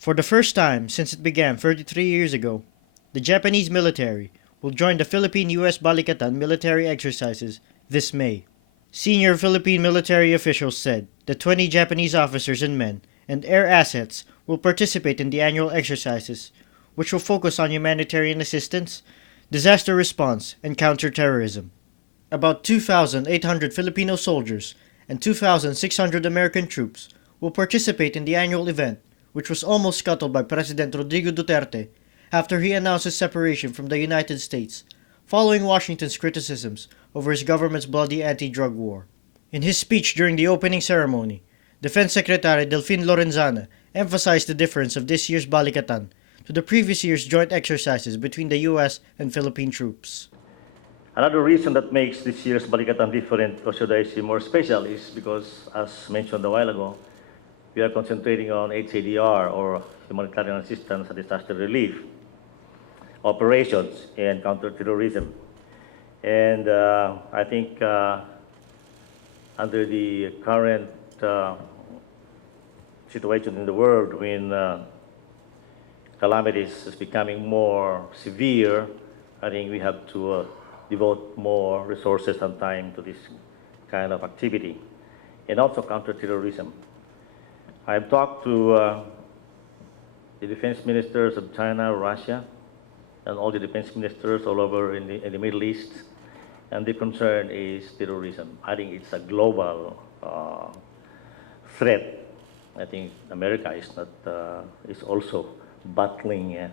For the first time since it began 33 years ago, the Japanese military will join the Philippine-US Balikatan military exercises this May. Senior Philippine military officials said that 20 Japanese officers and men and air assets will participate in the annual exercises, which will focus on humanitarian assistance, disaster response, and counterterrorism. About 2,800 Filipino soldiers and 2,600 American troops will participate in the annual event, which was almost scuttled by President Rodrigo Duterte after he announced his separation from the United States, following Washington's criticisms over his government's bloody anti-drug war. In his speech during the opening ceremony, Defense Secretary Delfin Lorenzana emphasized the difference of this year's Balikatan to the previous year's joint exercises between the U.S. and Philippine troops. Another reason that makes this year's Balikatan different, or should I say more special, is because, as mentioned a while ago, we are concentrating on HADR, or humanitarian assistance and disaster relief, operations, and counterterrorism. And I think under the current situation in the world, when calamities is becoming more severe, I think we have to devote more resources and time to this kind of activity, and also counterterrorism. I've talked to the defense ministers of China, Russia, and all the defense ministers all over in the Middle East, and the concern is terrorism. I think it's a global threat. I think America is also battling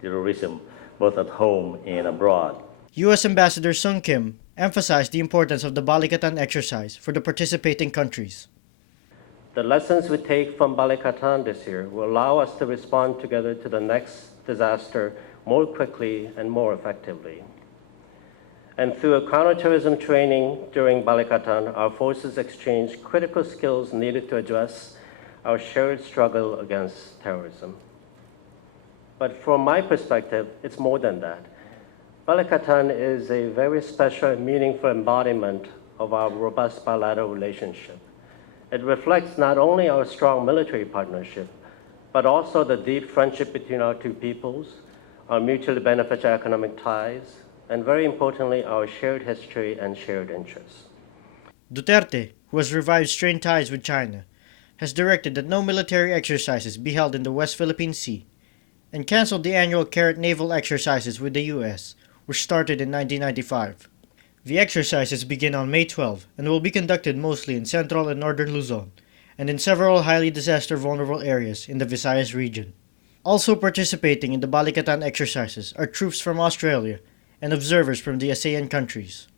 terrorism, both at home and abroad. U.S. Ambassador Sung Kim emphasized the importance of the Balikatan exercise for the participating countries. The lessons we take from Balikatan this year will allow us to respond together to the next disaster more quickly and more effectively. And through a counterterrorism training during Balikatan, our forces exchange critical skills needed to address our shared struggle against terrorism. But from my perspective, it's more than that. Balikatan is a very special and meaningful embodiment of our robust bilateral relationship. It reflects not only our strong military partnership, but also the deep friendship between our two peoples, our mutually beneficial economic ties, and very importantly, our shared history and shared interests. Duterte, who has revived strained ties with China, has directed that no military exercises be held in the West Philippine Sea, and canceled the annual Carrot naval exercises with the U.S., which started in 1995. The exercises begin on May 12 and will be conducted mostly in central and northern Luzon, and in several highly disaster-vulnerable areas in the Visayas region. Also participating in the Balikatan exercises are troops from Australia and observers from the ASEAN countries.